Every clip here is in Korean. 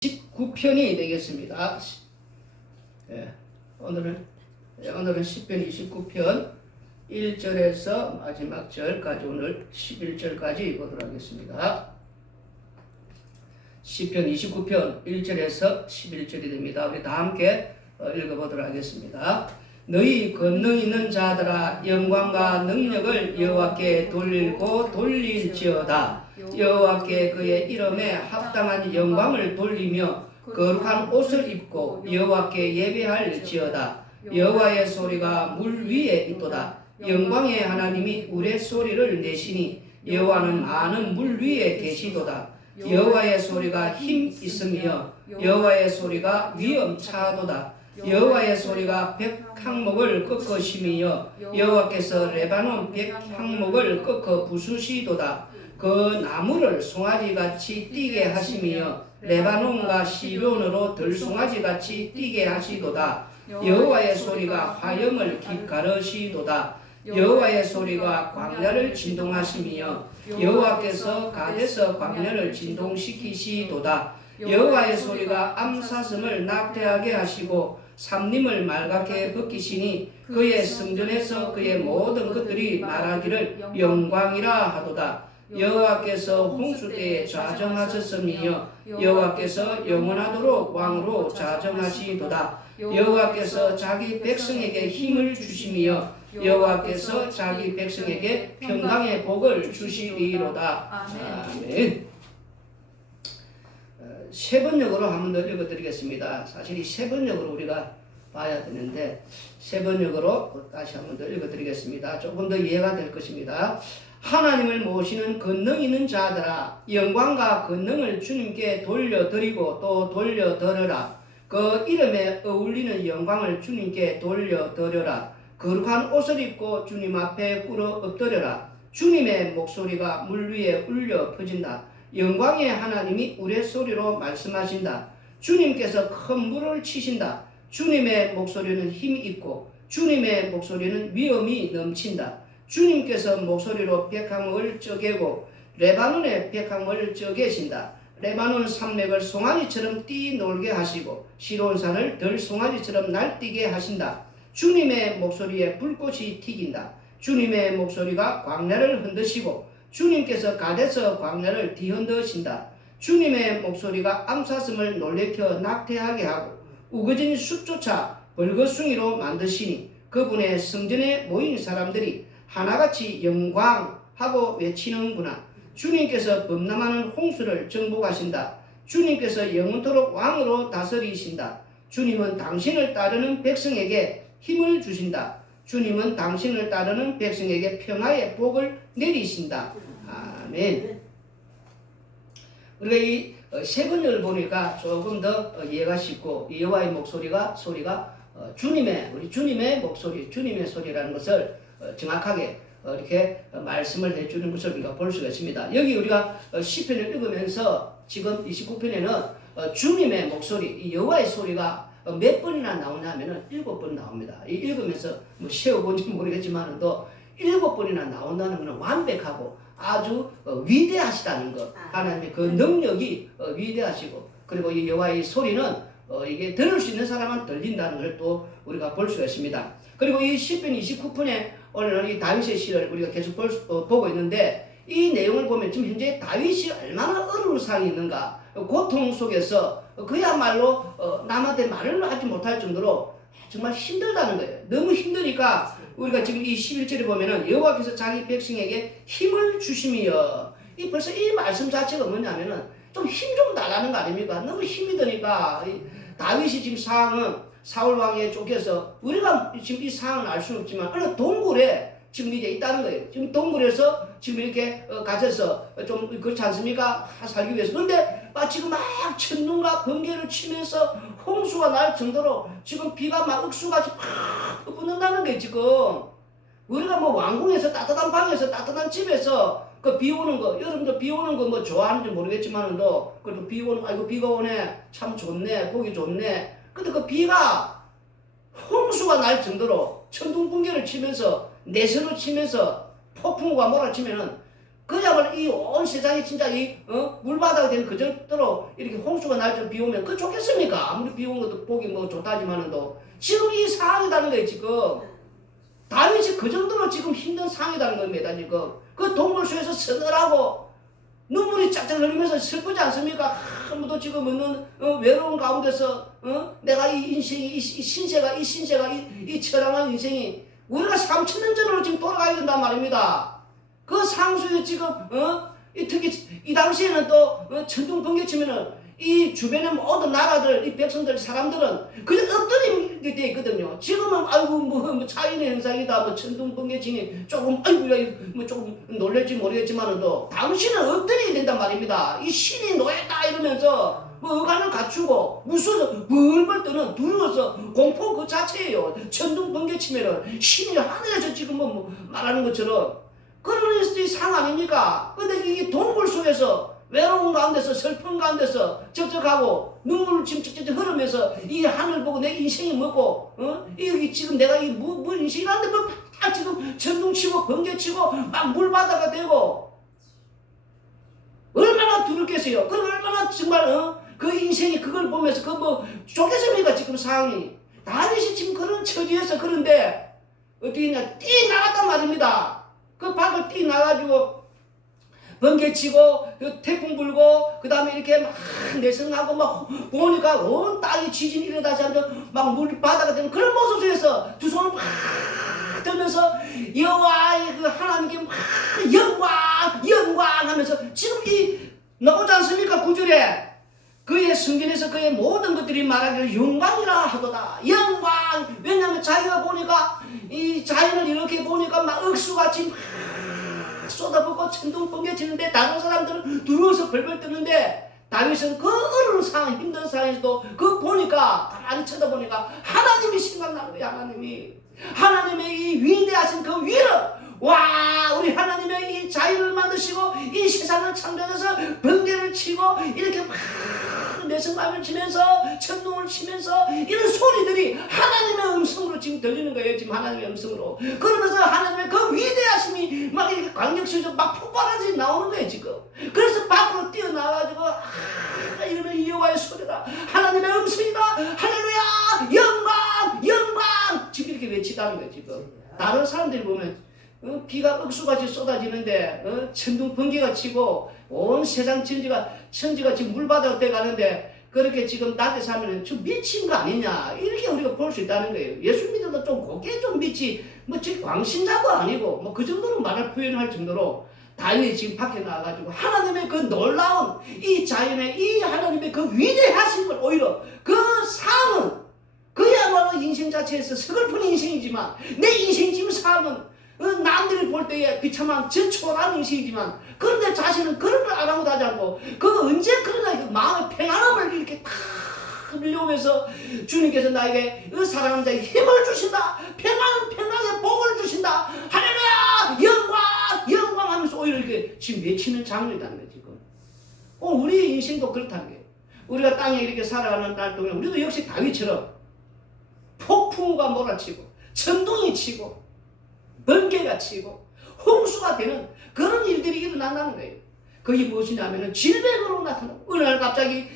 19편이 되겠습니다. 예, 오늘은 시편 29편 1절에서 마지막 절까지 오늘 11절까지 보도록 하겠습니다. 시편 29편 1절에서 11절이 됩니다. 우리 다 함께 읽어보도록 하겠습니다. 너희 권능 있는 자들아 영광과 능력을 여호와께 돌리고 돌릴지어다. 여호와께 그의 이름에 합당한 영광을 돌리며 거룩한 옷을 입고 여호와께 예배할지어다. 여호와의 소리가 물 위에 있도다. 영광의 하나님이 우레소리를 내시니 여호와는 많은 물 위에 계시도다. 여호와의 소리가 힘 있으며 여호와의 소리가 위엄차도다. 여호와의 소리가 백향목을 꺾어 심이여 여호와께서 레바논 백향목을 꺾어 부수시도다. 그 나무를 송아지같이 뛰게 하심이여 레바논과 시론으로 들송아지같이 뛰게 하시도다. 여호와의 소리가 화염을 깃가르시도다. 여호와의 소리가 광야를 진동하심이여 여호와께서 가데서 광야를 진동시키시도다. 여호와의 소리가 암사슴을 낙태하게 하시고 삼림을 맑게 벗기시니 그의 성전에서 그의 모든 것들이 말하기를 영광이라 하도다. 여호와께서 홍수 때에 좌정하셨으며 여호와께서 영원하도록 왕으로 좌정하시도다. 여호와께서 자기 백성에게 힘을 주시며 여호와께서 자기 백성에게 평강의 복을 주시리로다. 아멘. 세 번역으로 한번 더 읽어드리겠습니다. 사실 이 세 번역으로 우리가 봐야 되는데 세 번역으로 다시 한번 더 읽어드리겠습니다. 조금 더 이해가 될 것입니다. 하나님을 모시는 권능 있는 자들아 영광과 권능을 주님께 돌려드리고 또 돌려드려라. 그 이름에 어울리는 영광을 주님께 돌려드려라. 거룩한 옷을 입고 주님 앞에 꿇어 엎드려라. 주님의 목소리가 물 위에 울려 퍼진다. 영광의 하나님이 우레소리로 말씀하신다. 주님께서 큰 물을 치신다. 주님의 목소리는 힘이 있고 주님의 목소리는 위엄이 넘친다. 주님께서 목소리로 백향목을 쪄개고 레바논의 백향목을 쪄개신다. 레바논 산맥을 송아지처럼 뛰놀게 하시고 시론산을 들송아지처럼 날뛰게 하신다. 주님의 목소리에 불꽃이 튀긴다. 주님의 목소리가 광야를 흔드시고 주님께서 가데서 광야를 뒤흔드신다. 주님의 목소리가 암사슴을 놀래켜 낙태하게 하고 우거진 숲조차 벌거숭이로 만드시니 그분의 성전에 모인 사람들이 하나같이 영광하고 외치는구나. 주님께서 범람하는 홍수를 정복하신다. 주님께서 영원토록 왕으로 다스리신다. 주님은 당신을 따르는 백성에게 힘을 주신다. 주님은 당신을 따르는 백성에게 평화의 복을 내리신다. 아멘. 우리가 이 세 번역을 보니까 조금 더 이해가 쉽고 여호와의 소리가 우리 주님의 목소리, 주님의 소리라는 것을 정확하게 이렇게 말씀을 해주는 것을 우리가 볼 수가 있습니다. 여기 우리가 시편을 읽으면서 지금 29편에는 주님의 목소리, 여호와의 소리가 몇 번이나 나오냐면은 7번 나옵니다. 이 읽으면서 뭐 세워본지 모르겠지만 또 7번이나 나온다는 것은 완벽하고 아주 위대하시다는 것. 하나님의 그 능력이 위대하시고 그리고 이 여호와의 소리는 이게 들을 수 있는 사람은 들린다는 걸 또 우리가 볼 수가 있습니다. 그리고 이 시편 29편에 오늘 이 다윗의 시를 우리가 계속 보고 있는데 이 내용을 보면 지금 현재 다윗이 얼마나 어려운 상황이 있는가, 고통 속에서 그야말로 남한테 말을 하지 못할 정도로 정말 힘들다는 거예요. 너무 힘드니까 우리가 지금 이 11절에 보면은 여호와께서 자기 백성에게 힘을 주심이여. 벌써 이 말씀 자체가 뭐냐면은 좀 힘 좀 달라는 거 아닙니까? 너무 힘이 드니까 다윗이 지금 상황은 사울 왕에 쫓겨서 우리가 지금 이 상황을 알 수는 없지만 어느 동굴에 지금 이제 있다는 거예요. 지금 동굴에서 지금 이렇게 갇혀서 좀 그렇지 않습니까? 살기 위해서. 그런데 지금 막 천둥과 번개를 치면서 홍수가 날 정도로 지금 비가 막 흑수같이 팍 붓는다는 거예요. 지금 우리가 뭐 왕궁에서 따뜻한 방에서 따뜻한 집에서 그 비 오는 거, 여러분들 비 오는 거 뭐 좋아하는지 모르겠지만도 그래도 비 오는, 아이고 비가 오네, 참 좋네, 보기 좋네. 근데 그 비가 홍수가 날 정도로 천둥 번개를 치면서 내선을 치면서 폭풍우가 몰아치면은 그야말로 이 온 세상이 진짜 이 물바다가 되는 그 정도로 이렇게 홍수가 날 때 비 오면 그 좋겠습니까? 아무리 비 오는 것도 보기 뭐 좋다지만은도 지금 이 상황이라는 거예요. 지금 다윗이 그 정도로 지금 힘든 상황이라는 겁니다. 지금 그 동물소에서 서늘하고 눈물이 짝짝 흘리면서 슬프지 않습니까? 아무도 지금 없는 외로운 가운데서 내가 이 인생이 이 신세가 이 처량한 인생이 우리가 3,000년 전으로 지금 돌아가야 된단 말입니다. 그 상수에 지금 특히 이 당시에는 또 천둥 번개 치면은 이 주변의 모든 나라들, 이 백성들, 사람들은 그냥 엎드림이 돼 있거든요. 지금은 아이고 뭐 자연의 현상이다, 뭐 천둥 번개 치니 조금 아이고 뭐 조금 놀랄지 모르겠지만은도 당신은 엎드려야 된단 말입니다. 이 신이 노예다 이러면서 뭐 의관을 갖추고 무서워서 벌벌 떠는 두려워서 공포 그 자체예요. 천둥 번개 치면은 신이 하늘에서 지금 뭐 말하는 것처럼 그런 상 아닙니까? 근데 이게 동굴 속에서 외로운 가운데서 슬픈 가운데서 적적하고 눈물을 지금 쩍쩍 흐르면서 이 하늘 보고 내 인생이 뭐고 이 지금 내가 이 뭐 인생이라는데 뭐 다 지금 천둥치고 번개치고 막 물바다가 되고 얼마나 두렵겠어요. 그 얼마나 정말 그 인생이 그걸 보면서 그 뭐 좋겠습니까? 지금 상황이 다윗이 지금 그런 처지에서 그런데 어떻게 했냐 뛰어나갔단 말입니다. 그 밖을 뛰어나가지고 번개치고 태풍 불고 그 다음에 이렇게 막 내성하고 막 보니까 온 땅이 지진이 일어나지 않고 막 물바다가 되는 그런 모습 속에서 두 손을 막 들면서 여호와의 그 하나님께 막 영광 하면서 지금 이 나오지 않습니까? 9절에 그의 성경에서 그의 모든 것들이 말하기를 영광이라 하도다. 영광. 왜냐하면 자기가 보니까 이 자연을 이렇게 보니까 막 억수같이 막 쏟아붓고 천둥 번개 치는데 다른 사람들은 두려워서 벌벌 뜨는데 다윗은 그 어려운 상황 힘든 상황에서도 그 보니까 가만히 쳐다보니까 하나님이 생각나는 거야. 하나님의 이 위대하신 그 위를 와 우리 하나님의 이 자연을 만드시고 이 세상을 창조해서 번개를 치고 이렇게 막 내성맘을 치면서 천둥을 치면서 이런 소리들이 하나님의 음성으로 지금 들리는 거예요. 지금 하나님의 음성으로 그러면서 하나님의 그 위대하심이 막 이렇게 광역시에서 막 폭발하지 나오는 거예요. 지금 그래서 밖으로 뛰어나가지고 이러면 여호와의 소리다 하나님의 음성이다 할렐루야 영광 지금 이렇게 외치다는 거예요. 지금 다른 사람들이 보면 비가 억수같이 쏟아지는데 천둥 번개가 치고 온 세상 천지가 지금 물바다가 돼가는데 그렇게 지금 낮에 살면 좀 미친 거 아니냐 이렇게 우리가 볼 수 있다는 거예요. 예수 믿어도 좀 곱게 좀 믿지 뭐 지금 광신자도 아니고 뭐 그 정도로 말을 표현할 정도로 다윗이 지금 밖에 나와가지고 하나님의 그 놀라운 이 자연의 이 하나님의 그 위대하신 걸 오히려 그 삶은 그야말로 인생 자체에서 서글픈 인생이지만 내 인생 지금 삶은 남들이 볼 때에 비참한 저초라는 인생이지만 그런데 자신은 그런 걸 아랑곳하지 않고 그 언제 그러나 그 마음의 평안함을 이렇게 탁 밀려오면서 주님께서 나에게 사랑하는 자에게 힘을 주신다 평안의 복을 주신다 할렐루야 영광 하면서 오히려 이렇게 지금 외치는 장면이라는 거예요. 지금 우리 인생도 그렇다는 거예요. 우리가 땅에 이렇게 살아가는 날 동안 우리도 역시 다윗처럼 폭풍우가 몰아치고 천둥이 치고 번개가 치고 홍수가 되는 그런 일들이 일어난다는 거예요. 그게 무엇이냐면은 질병으로 나타나고 어느 날 갑자기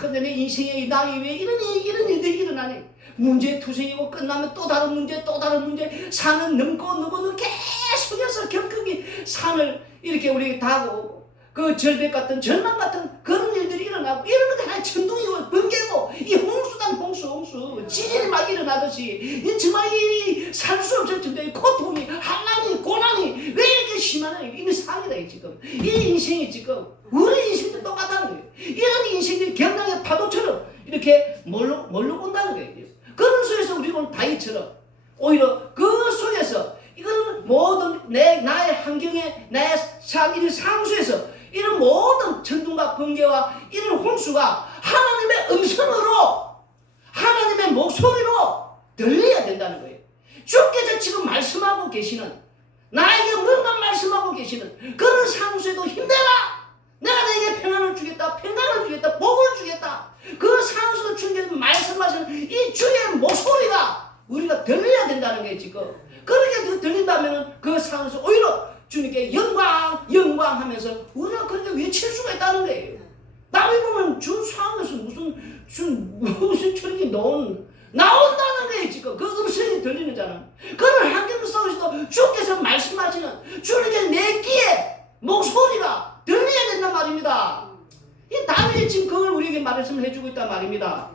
근데 내 인생의 나이 왜 이런 일들이 일어나니 문제투성이고 끝나면 또 다른 문제 산은 넘고 계속해서 격하게 산을 이렇게 우리 다고 그 절벽 같은 절망 같은 그런 일들이 일어나고 이런 것들 하나의 천둥이고 번개고 이 홍수단 홍수 지진이 막 일어나듯이 이 정말 이 살 수 없을 정도의 고통이 한란이 고난이 왜 이렇게 심하냐 이미 상이다 지금 이 인생이 지금 우리 인생도 똑같다는 거예요. 이런 인생이 경랑의 파도처럼 이렇게 몰려 온다는 거예요. 그런 속에서 우리는 다윗처럼 오히려 그 속에서 이거는 모든 나의 환경에 나의 삶 이 상수에서 이런 모든 천둥과 번개와 이런 홍수가 하나님의 음성으로 하나님의 목소리로 들려야 된다는 거예요. 주께서 지금 말씀하고 계시는 나에게 뭔가 말씀하고 계시는 그런 상수에도 힘내라 내가 너에게 평안을 주겠다 복을 주겠다 그 상수도 주님께서 말씀하시는 이 주의 목소리가 우리가 들려야 된다는 거예요. 지금 그렇게 들린다면 그 상수 오히려 주님께 영광 영광 하면서 우리가 그렇게 외칠 수가 있다는 거예요. 남이 보면 주 상에서 무슨 저렇게 나온다는 거예요. 지금 그 음성이 들리는잖아. 그런 환경 속에서도 주께서 말씀하시는 주님께 내 귀에 목소리가 들려야 된단 말입니다. 이 다윗이 지금 그걸 우리에게 말씀을 해주고 있단 말입니다.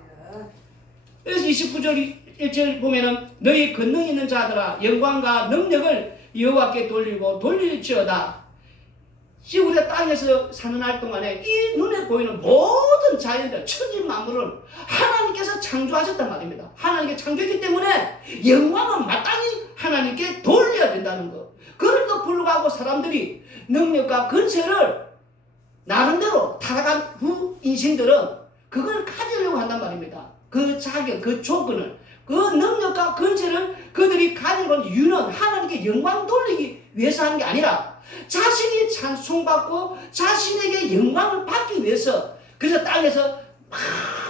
그래서 29절 1절 보면은 너희 권능 있는 자들아 영광과 능력을 여호와께 돌리고 돌릴지어다. 지금 우리가 땅에서 사는 날 동안에 이 눈에 보이는 모든 자연들 천지 만물을 하나님께서 창조하셨단 말입니다. 하나님께 창조했기 때문에 영광은 마땅히 하나님께 돌려야 된다는 것. 그럼에도 불구하고 사람들이 능력과 권세를 나름대로 타락한 후 인생들은 그걸 가지려고 한단 말입니다. 그 자격, 그 조건을, 그 능력과 권세를 그들이 가지고 있는 이유는 하나님께 영광 돌리기 위해서 하는 게 아니라 자신이 찬송받고 자신에게 영광을 받기 위해서, 그래서 땅에서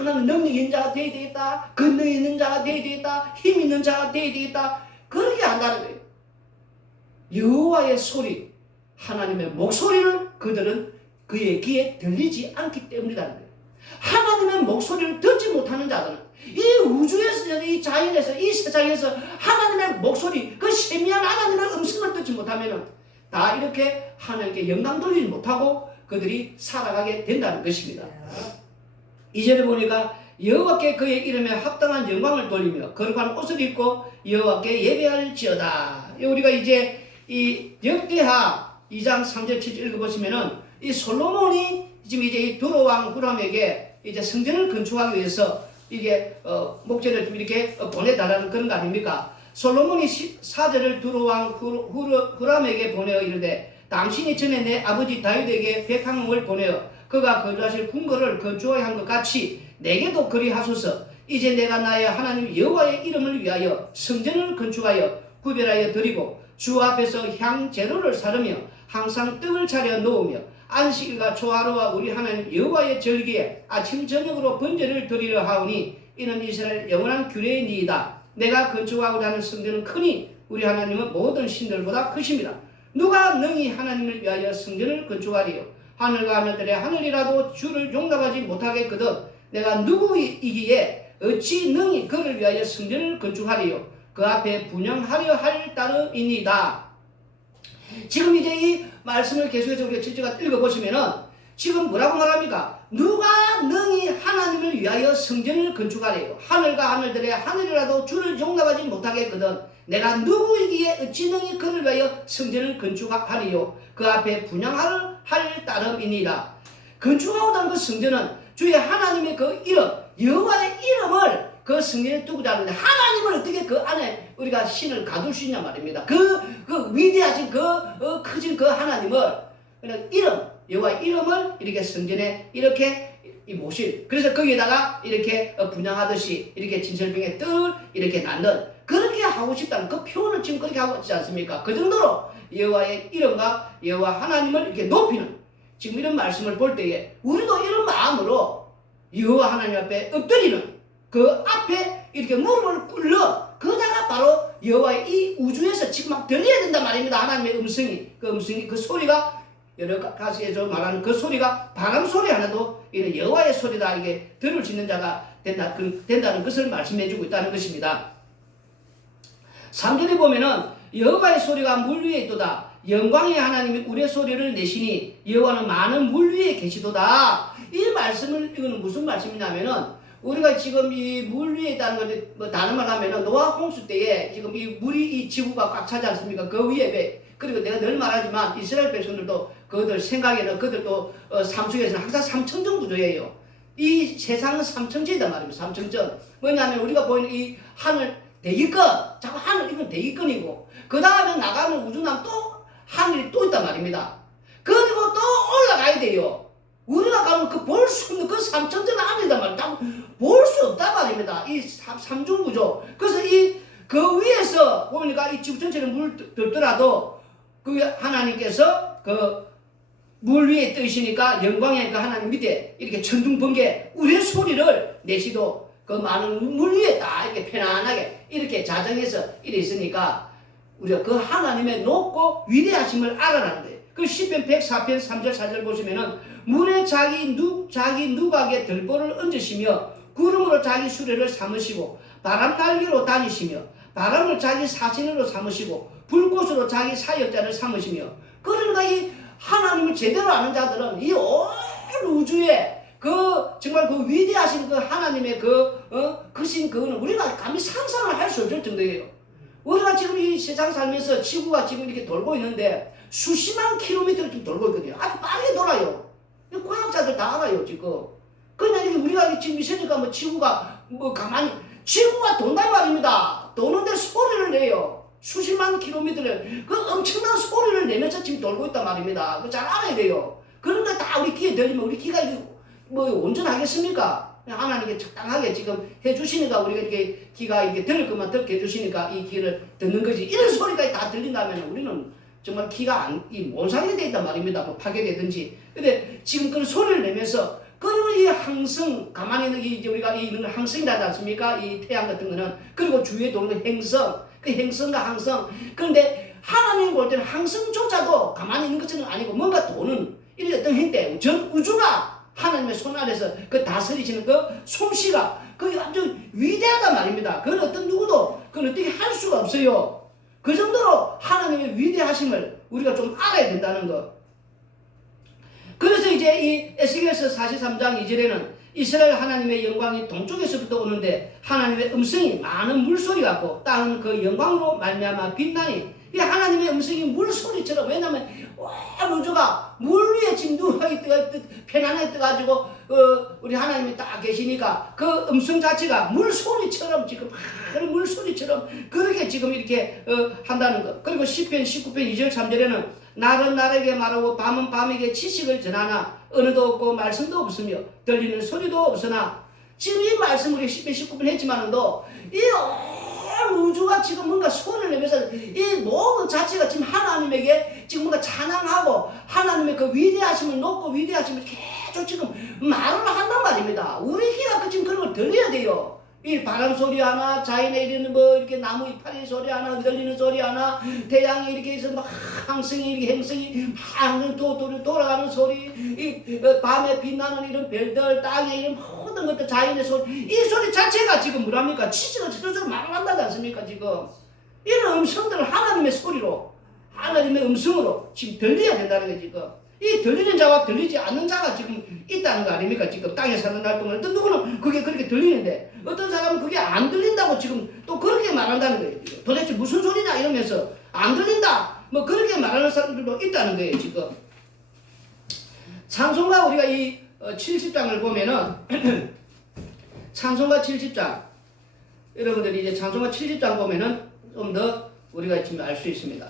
나는 능력 있는 자가 되어야 되겠다, 권능 있는 자가 되어야 되겠다, 힘 있는 자가 되어야 되겠다, 그렇게 한다는 거예요. 여호와의 소리, 하나님의 목소리를 그들은 그의 귀에 들리지 않기 때문이라는 거예요. 하나님의 목소리를 듣지 못하는 자들은 이 우주에서, 이 자연에서, 이 세상에서 하나님의 목소리, 그 세미한 하나님의 음성을 듣지 못하면 다 이렇게 하나님께 영광 돌리지 못하고 그들이 살아가게 된다는 것입니다. 2절에 보니까 여호와께 그의 이름에 합당한 영광을 돌리며 거룩한 옷을 입고 여호와께 예배할지어다. 우리가 이제 이 역대하 2장 3절 7절 읽어보시면은 이 솔로몬이 지금 이제 이 두로왕 후람에게 이제 성전을 건축하기 위해서 이게 목재를 좀 이렇게 보내달라는 그런 거 아닙니까? 솔로몬이 사절을 두로왕 후람에게 보내어 이르되 당신이 전에 내 아버지 다윗에게 백향목을 보내어 그가 거주하실 궁궐을 건축하여 한 것 같이 내게도 그리하소서. 이제 내가 나의 하나님 여호와의 이름을 위하여 성전을 건축하여 구별하여 드리고 주 앞에서 향제로를 사르며 항상 떡을 차려 놓으며 안식일과 초하루와 우리 하나님 여호와의 절기에 아침 저녁으로 번제를 드리려 하오니 이는 이스라엘 영원한 규례이니이다. 내가 건축하고자 하는 성전은 크니 우리 하나님은 모든 신들보다 크십니다. 누가 능히 하나님을 위하여 성전을 건축하리요? 하늘과 하늘들의 하늘이라도 주를 용납하지 못하겠거든 내가 누구이기에 어찌 능히 그를 위하여 성전을 건축하리요? 그 앞에 분향하려 할 따름이니이다. 지금 이제 이 말씀을 계속해서 우리가 질적으로 읽어보시면은 지금 뭐라고 말합니까? 누가 능히 하나님을 위하여 성전을 건축하래요? 하늘과 하늘들의 하늘이라도 주를 용납하지 못하겠거든 내가 누구이기에 어찌 능히 그를 위하여 성전을 건축하리요? 그 앞에 분향할 따름이니라. 건축하고자 하는 그 성전은 주의 하나님의 그 이름, 여호와의 이름을 그 성전에 두고자 하는데 하나님을 어떻게 그 안에 우리가 신을 가둘 수 있냐 말입니다. 그 위대하신 크신 그 하나님을 그냥 이름, 여호와의 이름을 이렇게 성전에 이렇게 모실, 그래서 거기에다가 이렇게 분양하듯이 이렇게 진설병에 뜰 이렇게 낳는, 그렇게 하고 싶다는 그 표현을 지금 그렇게 하고 있지 않습니까? 그 정도로 여호와의 이름과 여호와 하나님을 이렇게 높이는, 지금 이런 말씀을 볼 때에 우리도 이런 마음으로 여호와 하나님 앞에 엎드리는, 그 앞에 이렇게 무릎을 꿇러, 그다가 바로 여호와의 이 우주에서 지금 막 들려야 된단 말입니다. 하나님의 음성이, 그 소리가 여러 가지에서 말하는 그 소리가 바람 소리 하나도 이런 여호와의 소리다, 이게 들을 수 있는 자가 된다는 것을 말씀해주고 있다는 것입니다. 3절에 보면은 여호와의 소리가 물 위에 있도다. 영광의 하나님이 우리의 소리를 내시니 여호와는 많은 물 위에 계시도다. 이 말씀을, 이거는 무슨 말씀이냐면은 우리가 지금 이 물 위에 있다는 것을 뭐 다른 말 하면은 노아 홍수 때에 지금 이 물이 이 지구가 꽉 차지 않습니까? 그 위에 그리고 내가 늘 말하지만 이스라엘 백성들도 그들 생각에는 그들도 삶 속에서는 항상 삼청전 구조예요. 이 세상은 삼청전이단 말입니다. 삼청전. 뭐냐면 우리가 보이는 이 하늘 대기권, 자꾸 하늘 이건 대기권이고 그 다음에 나가면 우주남 또 하늘이 또 있단 말입니다. 그리고 또 올라가야 돼요. 우리가 가면 그 볼 수 없는 그 삼천전 안이단 말이야. 볼 수 없단 말입니다. 이 삼중구조. 그래서 그 위에서 보니까 이 지구 전체는 물 들더라도 그 하나님께서 그 물 위에 뜨시니까 영광의 그 하나님 밑에 이렇게 천둥번개 우리의 소리를 내시도 그 많은 물 위에 딱 이렇게 편안하게 이렇게 자정해서 이래 있으니까 우리가 그 하나님의 높고 위대하심을 알아라는 거예요. 그 시편 104편 3절 4절 보시면은 물에 자기 누각에 들보를 얹으시며 구름으로 자기 수레를 삼으시고 바람 날개로 다니시며 바람을 자기 사신으로 삼으시고 불꽃으로 자기 사역자를 삼으시며 그러니까 이 하나님을 제대로 아는 자들은 이 온 우주에 그 정말 그 위대하신 그 하나님의 그신 그거는 우리가 감히 상상을 할 수 없을 정도예요. 우리가 지금 이 세상 살면서 지구가 지금 이렇게 돌고 있는데 수십만 킬로미터를 지금 돌고 있거든요. 아주 빠르게 돌아요. 과학자들 다 알아요 지금. 그냥 이게 우리가 지금 있으니까 뭐 지구가 뭐 가만히 지구가 돈단 말입니다. 도는데 소리를 내요. 수십만 킬로미터를 그 엄청난 소리를 내면서 지금 돌고 있단 말입니다. 그거 잘 알아야 돼요. 그런데 다 우리 귀에 들리면 우리 귀가 뭐 온전하겠습니까? 하나님께 적당하게 지금 해주시니까 우리가 이렇게 귀가 이렇게 들을 것만 듣게 해주시니까 이 귀를 듣는 거지. 이런 소리까지 다 들린다면 우리는 정말 귀가 몬상이 돼 있단 말입니다. 뭐 파괴되든지. 근데 지금 그 소리를 내면서 그리고 이 항성 가만히 있는 이제 우리가 있는 항성이라지 않습니까? 이 태양 같은 거는 그리고 주위에 도는 행성 그 행성과 항성. 그런데 하나님 볼 때는 항성조차도 가만히 있는 것처럼 아니고 뭔가 도는 이런 어떤 행태 전 우주가 하나님의 손 아래서 그 다스리시는 그 솜씨가 그게 아주 위대하단 말입니다. 그건 어떤 누구도 그건 어떻게 할 수가 없어요. 그 정도로 하나님의 위대하심을 우리가 좀 알아야 된다는 것. 그래서 이제 이 에스겔서 43장 2절에는 이스라엘 하나님의 영광이 동쪽에서부터 오는데 하나님의 음성이 많은 물소리 같고 땅은 그 영광으로 말미암아 빛나니 이 하나님의 음성이 물소리처럼 왜냐하면 온 우주가 물 위에 지금 편안하게 떠가지고 우리 하나님이 딱 계시니까 그 음성 자체가 물소리처럼 지금 큰 물소리처럼 그렇게 지금 이렇게 한다는 것. 그리고 시편 19편 2절 3절에는 날은 날에게 말하고 밤은 밤에게 지식을 전하나 언어도 없고 말씀도 없으며 들리는 소리도 없으나 지금 이 말씀 우리 시편 19편 했지만은도 이 우주가 지금 뭔가 소리를 내면서 이 모든 자체가 지금 하나님에게 지금 뭔가 찬양하고 하나님의 그 위대하심을 놓고 위대하심을 계속 지금 말을 한단 말입니다. 우리 귀가 지금 그런 걸 들려야 돼요. 이 바람 소리 하나, 자연의 이런 뭐 이렇게 나무 이파리 소리 하나, 들리는 소리 하나, 태양이 이렇게 해서 막 항성이 이렇게 행성이 막 돌아가는 소리, 이 밤에 빛나는 이런 별들, 땅에 이런 모든 것들 자연의 소리, 이 소리 자체가 지금 뭐랍니까? 치즈가 저절로 말을 한다지 않습니까? 지금 이런 음성들을 하나님의 소리로, 하나님의 음성으로 지금 들려야 된다는 게 지금. 이 들리는 자와 들리지 않는 자가 지금 있다는 거 아닙니까? 지금 땅에 사는 날 동안 어떤 누구는 그게 그렇게 들리는데 어떤 사람은 그게 안 들린다고 지금 또 그렇게 말한다는 거예요. 지금. 도대체 무슨 소리냐 이러면서 안 들린다 뭐 그렇게 말하는 사람들도 있다는 거예요. 지금 찬송가 우리가 이 70장을 보면은 찬송가 70장 여러분들이 이제 찬송가 70장 보면은 좀 더 우리가 지금 알 수 있습니다.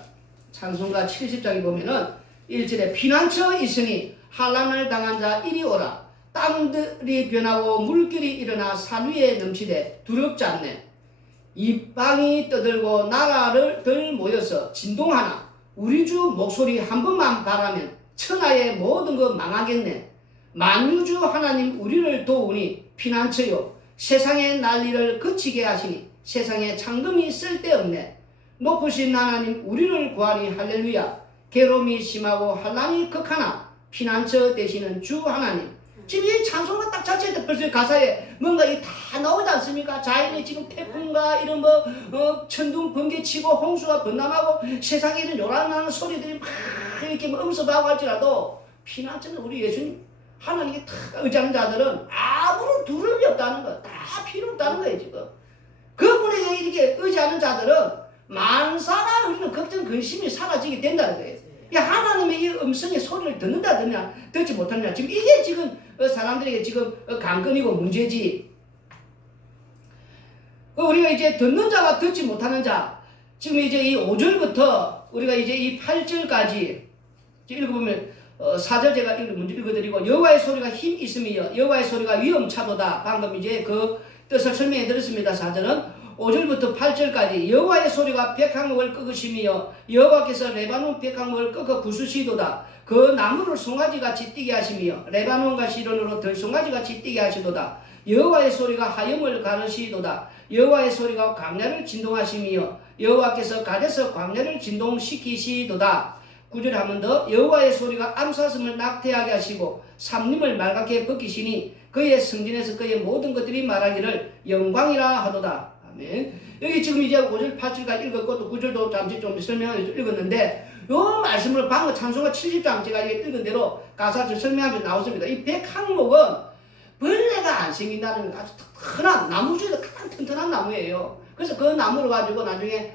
찬송가 70장에 보면은 1절에 피난처 있으니 환난을 당한 자 이리 오라. 땅들이 변하고 물길이 일어나 산 위에 넘치되 두렵지 않네. 이방이 떠들고 나라를 모여서 진동하나 우리 주 목소리 한 번만 바라면 천하의 모든 것 망하겠네. 만유주 하나님 우리를 도우니 피난처요 세상의 난리를 그치게 하시니 세상에 창금이 쓸데없네. 높으신 하나님 우리를 구하니 할렐루야. 괴로움이 심하고 환난이 극하나 피난처 되시는 주 하나님. 지금 이 찬송가 딱 자체에 벌써 가사에 뭔가 이 다 나오지 않습니까? 자연이 지금 태풍과 이런 천둥 번개치고 홍수가 번남하고 세상에 이런 요란한 소리들이 막 이렇게 음습하고 할지라도 피난처는 우리 예수님 하나님께 다 의지하는 자들은 아무런 두려움이 없다는 거, 다 필요 없다는 거예요 지금. 그분에게 이렇게 의지하는 자들은 만사가 우리는 걱정 근심이 사라지게 된다는 거예요. 하나님의 이 음성의 소리를 듣는다 듣지 못하느냐 지금 이게 지금 사람들에게 지금 관건이고 문제지. 우리가 이제 듣는 자와 듣지 못하는 자 지금 이제 이 5절부터 우리가 이제 이 8절까지 읽어보면 4절 제가 먼저 읽어드리고 여호와의 소리가 힘 있으며 여호와의 소리가 위험차도다. 방금 이제 그 뜻을 설명해 드렸습니다. 4절은 5절부터 8절까지 여호와의 소리가 백향목을 꺾으시며 여호와께서 레바논 백향목을 꺾어 부수시도다. 그 나무를 송아지같이 뛰게 하시며 레바논과 시론으로 들송아지같이 뛰게 하시도다. 여호와의 소리가 하염을 가르시도다. 여호와의 소리가 광야를 진동하심이여 여호와께서 가데서 광야를 진동시키시도다. 9절 한번 더. 여호와의 소리가 암사슴을 낙태하게 하시고 삼림을 말갛게 벗기시니 그의 성진에서 그의 모든 것들이 말하기를 영광이라 하도다. 아멘. 여기 지금 이제 5절 8절까지 읽었고 또 9절도 잠시 좀 설명해서 읽었는데 요 말씀을 방금 찬송가 70장 제가 읽은 대로 가사를 설명하면서 나왔습니다. 이 100항목은 벌레가 안 생긴다는 아주 튼튼한 나무 중에서 가장 튼튼한 나무예요. 그래서 그 나무를 가지고 나중에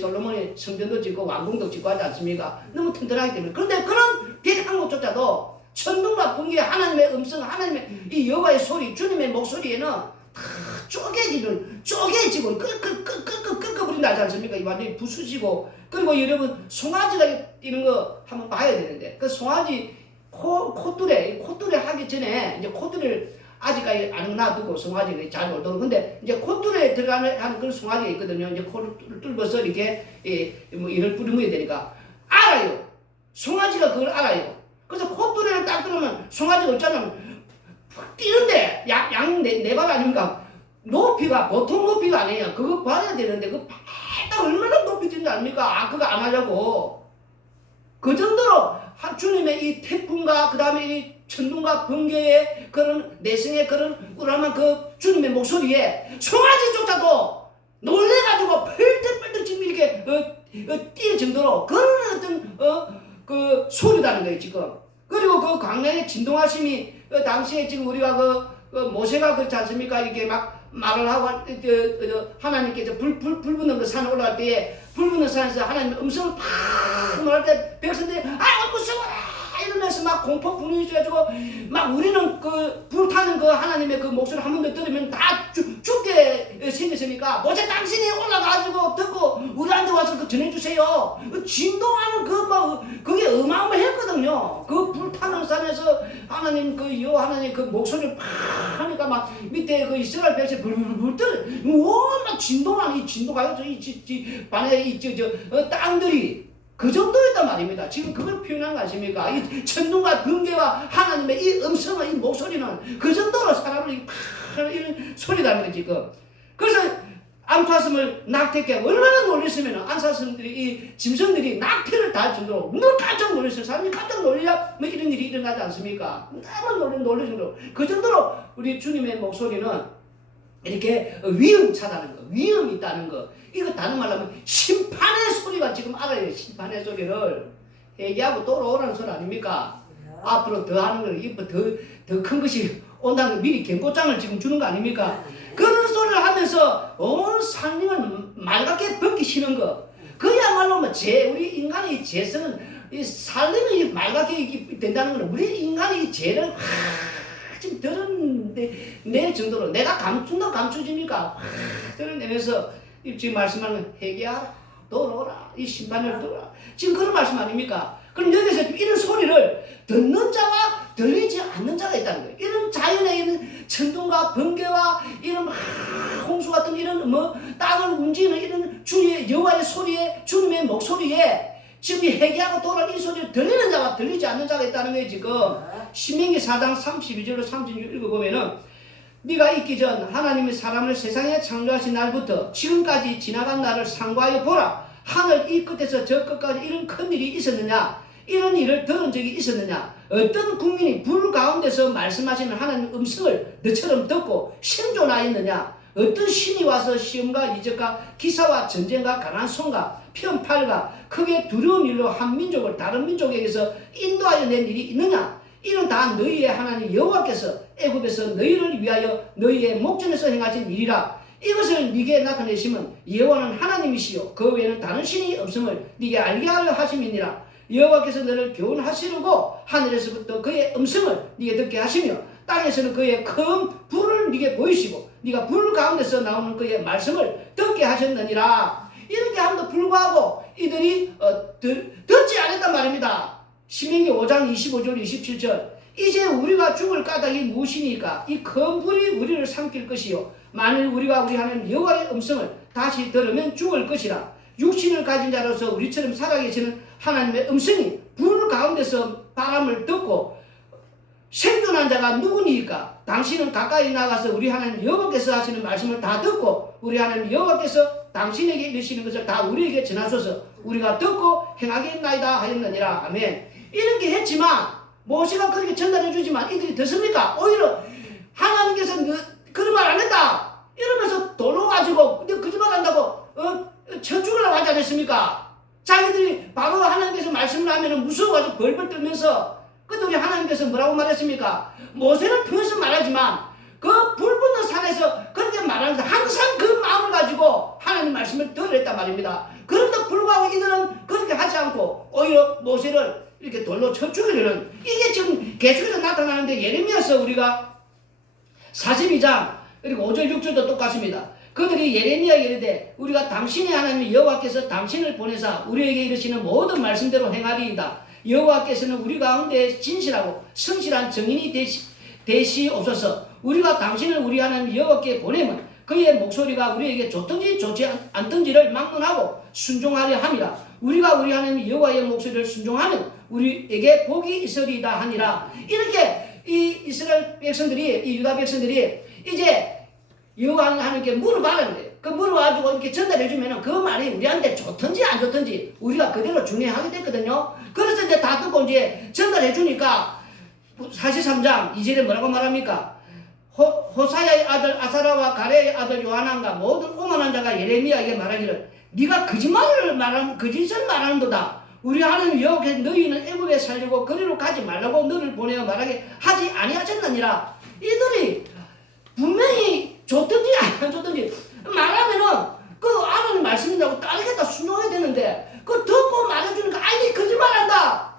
솔로몬이 성전도 짓고 왕궁도 짓고 하지 않습니까? 너무 튼튼하기 때문에. 그런데 그런 100항목조차도 천둥과 번개 하나님의 음성, 하나님의 이 여호와의 소리, 주님의 목소리에는 다 쪼개지고 끄끄부린다 하지 않습니까? 이 완전히 부수지고. 그리고 여러분 송아지가 이런 거 한번 봐야 되는데 그 송아지 콧뚜레 하기 전에 이제 콧뚜레를 아직까지 안 놔두고 송아지가 잘 놀도록. 근데 이제 콧뚜레에 들어가는 하는 그런 송아지가 있거든요. 이제 코를 뚫어서 이렇게 뭐 이를 뿌리면 되니까 알아요. 송아지가 그걸 알아요. 그래서 콧뚜레를 딱 들으면 송아지가 어쩌냐면 뛰는데 양 네 발 아닙니까? 높이가 보통 높이가 아니에요. 그거 봐야 되는데 그 발딱 얼마나 높이 뛰는지 아닙니까? 그거 안 하려고. 그 정도로 주님의 이 태풍과 그 다음에 이 천둥과 번개의 그런 내성의 그런 우람한 그 주님의 목소리에 송아지조차도 놀래가지고 펄떡펄떡 지금 이렇게 뛸 정도로 그런 어떤 그 소리라는 거예요 지금. 그리고 그 광야의 진동하심이 당시에 지금 우리가 그 모세가 그렇지 않습니까? 이렇게 막 말을 하고 하나님께서 불 붙는 그 산에 올라갈 때에 불 붙는 산에서 하나님의 음성을 팍 말할 때 백성들이 무서워라 이러면서 막 공포 분위기셔가지고 막 우리는 그 불타는 그 하나님의 그 목소리를 한 번 더 들으면 다 죽게 생겼으니까 모세 당신이 올라가가지고 듣고 우리한테 와서 그 전해주세요. 진동하는 그게 어마어마했거든요. 그 불타는 산에서 하나님 하나님 그 목소리를 팍 하니까 막 밑에 그 이스라엘 백성이 불불불 뜨 막 진동하는 이 진동하여 반에 땅들이 그 정도였단 말입니다. 지금 그걸 표현한 거 아십니까? 이 천둥과 번개와 하나님의 이 음성과 이 목소리는 그 정도로 사람을 이런 소리라는 거지 지금. 그래서 암사슴을 낙태케 얼마나 놀랐으면 암사슴들이 이 짐승들이 낙태를 다 할 정도로 너무 깜짝 놀랐어요. 사람이 깜짝 놀라 뭐 이런 일이 일어나지 않습니까? 너무 놀랄 정도로. 그 정도로 우리 주님의 목소리는 이렇게 위험차다는 거, 위험이 있다는 거. 이거 다른 말로 하면 심판의 소리가 지금 알아요. 심판의 소리를 얘기하고 돌아오라는 소리 아닙니까? 앞으로 더 하는 거, 더 큰 것이 온다는 거 미리 경고장을 지금 주는 거 아닙니까? 그런 소리를 하면서 온 산림을 맑게 벗기시는 거. 그야말로 우리 인간의 죄성은 이 살림이 맑게 된다는 건 우리 인간의 죄를 지금 드러낼 정도로 내가 감추집니까? 드러내면서 지금 말씀하는 회개하라, 돌아오라, 이 심판을 돌아오라. 지금 그런 말씀 아닙니까? 그럼 여기서 이런 소리를 듣는 자와 들리지 않는 자가 있다는 거예요. 이런 자연에 있는 천둥과 번개와 이런 홍수 같은 이런 땅을 움직이는 이런 주의 여호와의 소리에 주님의 목소리에 지금 회개하고 돌아오는 이 소리를 들리는 자와 들리지 않는 자가 있다는 거예요. 지금 신명기 4장 32절로 36절 읽어보면은 네가 있기 전 하나님이 사람을 세상에 창조하신 날부터 지금까지 지나간 날을 상고하여 보라. 하늘 이 끝에서 저 끝까지 이런 큰 일이 있었느냐? 이런 일을 들은 적이 있었느냐? 어떤 국민이 불 가운데서 말씀하시는 하나님의 음성을 너처럼 듣고 생존하였느냐? 어떤 신이 와서 시험과 이적과 기사와 전쟁과 강한 손과 편팔과 크게 두려운 일로 한 민족을 다른 민족에게서 인도하여 낸 일이 있느냐? 이는 다 너희의 하나님 여호와께서 애굽에서 너희를 위하여 너희의 목전에서 행하신 일이라. 이것을 네게 나타내심은 여호와는 하나님이시요 그 외에는 다른 신이 없음을 네게 알게 하려 하심이니라. 여호와께서 너를 교훈하시려고 하늘에서부터 그의 음성을 네게 듣게 하시며 땅에서는 그의 큰 불을 네게 보이시고 네가 불 가운데서 나오는 그의 말씀을 듣게 하셨느니라. 이렇게 함도 불구하고 이들이 듣지 않았단 말입니다. 신명기 5장 25절 27절 이제 우리가 죽을 까닭이 무엇이니까 이 큰 불이 우리를 삼킬 것이요 만일 우리가 우리 하나님 여호와의 음성을 다시 들으면 죽을 것이라. 육신을 가진 자로서 우리처럼 살아계시는 하나님의 음성이 불 가운데서 바람을 듣고 생존한 자가 누구니까? 당신은 가까이 나가서 우리 하나님 여호와께서 하시는 말씀을 다 듣고 우리 하나님 여호와께서 당신에게 이르시는 것을 다 우리에게 전하소서 우리가 듣고 행하겠나이다 하였느니라. 아멘. 이렇게 했지만 모세가 그렇게 전달해 주지만 이들이 듣습니까? 오히려 하나님께서 그런 말 안 했다 이러면서 돌로 가지고 거짓말 한다고 쳐 죽으려고 하지 않았습니까? 자기들이 바로 하나님께서 말씀을 하면 무서워가지고 벌벌 떨면서 근데 우리 하나님께서 뭐라고 말했습니까? 모세는 표해서 말하지만 그 불 붙는 산에서 그렇게 말하면서 항상 그 마음을 가지고 하나님 말씀을 들으랬단 말입니다. 그런데도 불구하고 이들은 그렇게 하지 않고 오히려 모세를 이렇게 돌로 쳐 죽이려는 이게 지금 계속해서 나타나는데 예레미야서 우리가 42장 그리고 5절 6절도 똑같습니다. 그들이 예레미야에 이르되 우리가 당신의 하나님 여호와께서 당신을 보내사 우리에게 이르시는 모든 말씀대로 행하리이다. 여호와께서는 우리 가운데 진실하고 성실한 증인이 되시옵소서. 우리가 당신을 우리 하나님 여호와께 보내면 그의 목소리가 우리에게 좋든지 좋지 않든지를 막론하고 순종하려 함이라. 우리가 우리 하나님 여호와의 목소리를 순종하면 우리에게 복이 있으리이다 하니라. 이렇게 이 이스라엘 백성들이 이 유다 백성들이 이제 여호와 하나님께 물어봐라는 거예요. 그 물어가지고 이렇게 전달해 주면은 그 말이 우리한테 좋든지 안 좋든지 우리가 그대로 준행하게 됐거든요. 그래서 이제 다 듣고 이제 전달해 주니까 43장 2절에 뭐라고 말합니까? 호사야의 아들 아사라와 가레의 아들 요하난과 모든 오만한 자가 예레미야에게 말하기를 네가 거짓을 말하는도다. 우리 하나님 여호와께서 너희는 애굽에 살려고 그리로 가지 말라고 너를 보내어 말하게 하지 아니하셨느니라. 이들이 분명히 좋든지 안 좋든지 말하면은 그 하나님 말씀이라고 따르겠다 순종해야 되는데 그 듣고 말해주니까 아니 거짓말한다.